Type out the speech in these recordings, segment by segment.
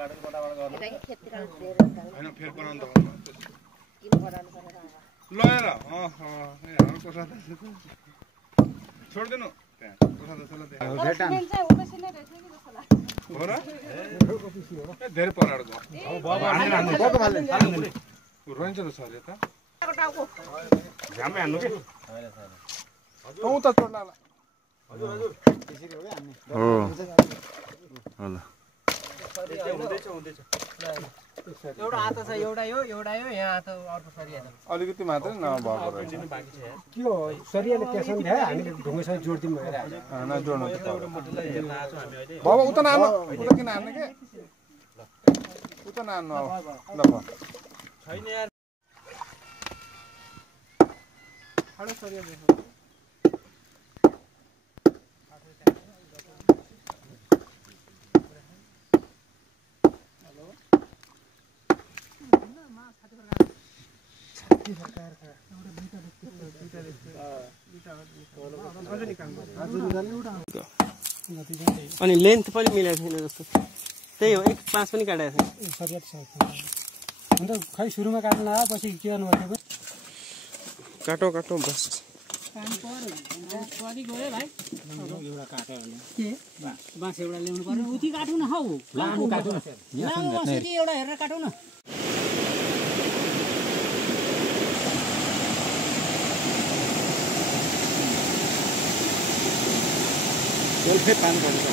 हैन फेर बनाउनु त ल हेर हाम्रो प्रसाद छोड्दिनु त्यहाँ प्रसाद जसले हो र धेरै पराड गयो रहन्छ त सर यता झ्यामै हान्नु के त चोड्ला हजुर त्यसरी हो हामी हो ल एउटा हात छ एउटा यो यहाँ हात अर्को सरिया छ अलिकति मात्रै नभएको रहेछ के हो सरियाले त्यसो नि भए हामीले ढुङ्गासँग जोड्दिउँ भनेर न जोड्नु बाबा उता नान्नु उता किन हान्ने के उता नान्नु ल भ छैन यार हाडो सरिया देख्नु अनि लेन्थ पनि मिलेको छैन जस्तो त्यही हो 1.5 पनि काटेको छैन सरिया अन्त खै सुरुमा काट्नु लाग्यो पछि के गर्नु भएको काटो बस काम परि गयो भाइ एउटा काट्यो भने के बाँस एउटा ल्याउनु पर्यो उति काटौ न हौ लामो काटौ न एउटा हेरेर काटौ न गोल्फे पान पर्छ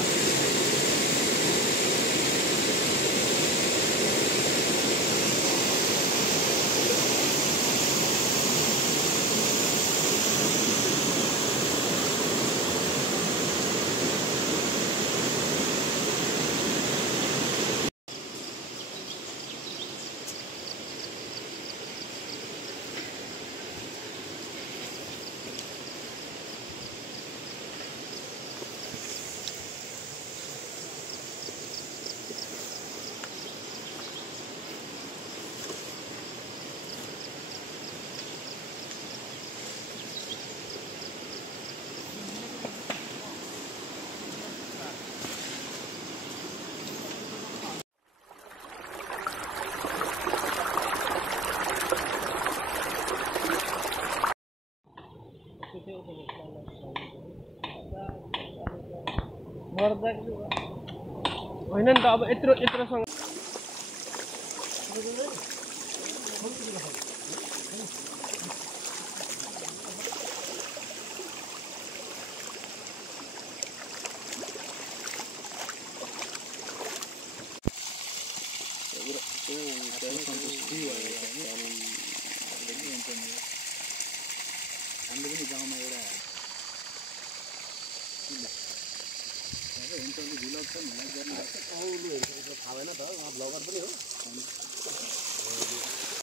होइन नि त अब यत्रोसँग हामीले पनि गाउँमा एउटा हुन्छ नि भिलग छ नि गर्न औलो हेर्नु थाहा भएन त ब्लगर पनि हो